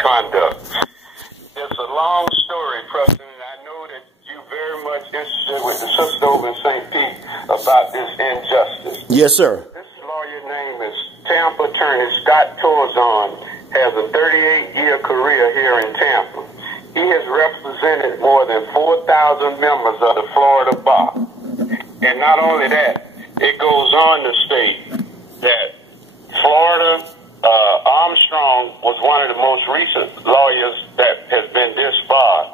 misconduct. It's a long story, Preston, and I know that you're very much interested with the sister over in St. Pete about this injustice. Yes, sir. This lawyer name is Tampa attorney Scott Torzon, has a 38-year career here in Tampa. He has represented more than 4,000 members of the Florida Bar. And not only that, it goes on to state that Florida, Armstrong was one of the most recent lawyers that has been disbarred.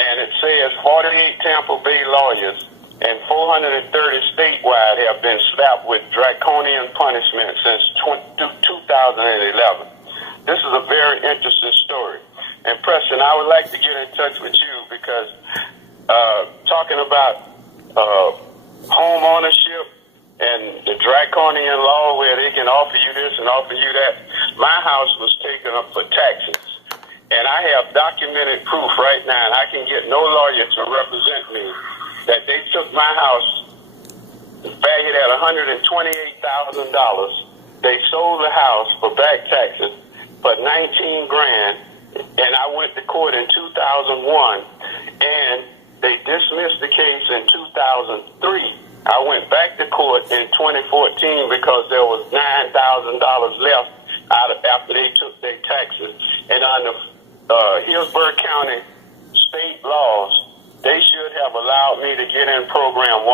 And it says 48 Tampa Bay lawyers and 430 statewide have been slapped with draconian punishment since 2011. This is a very interesting story. And Preston, I would like to get in touch with you because talking about home ownership and the draconian law where they can offer you this and offer you that, my house was taken up for taxes. And I have documented proof right now, and I can get no lawyer to represent me, that they took my house valued at $128,000. They sold the house for back taxes for $19 grand. And I went to court in 2001, and they dismissed the case in 2003. I went back to court in 2014 because there was $9,000 left after they took their taxes. And under Hillsborough County state laws, they should have allowed me to get in program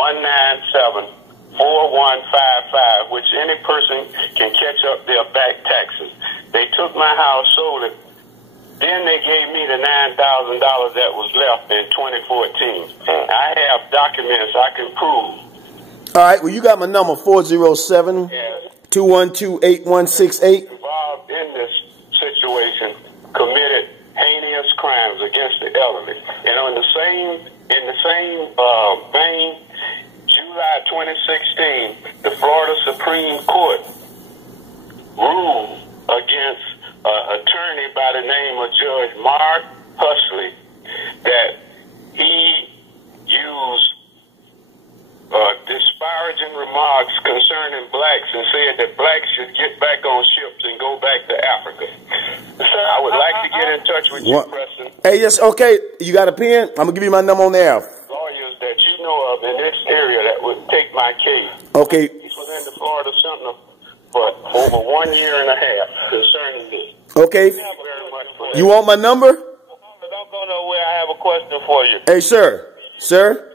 197-4155, which any person can catch up their back taxes. They took my house, sold it. Then they gave me the $9,000 that was left in 2014. I have documents I can prove. All right, well, you got my number, 407-212-8168. Involved in this situation committed heinous crimes against the elderly. And in the same vein, July 2016, the Florida Supreme Court ruled against attorney by the name of Judge Mark Huxley that he used disparaging remarks concerning blacks and said that blacks should get back on ships and go back to Africa. So I would like to get in touch with you, Preston. Hey, yes, okay. You got a pen? I'm going to give you my number on there. Lawyers that you know of in this area that would take my case. Okay. He's within the Florida Sentinel for over 1 year and a half concerning this. Okay. You want my number? Don't go nowhere. I have a question for you. Hey, sir. Sir?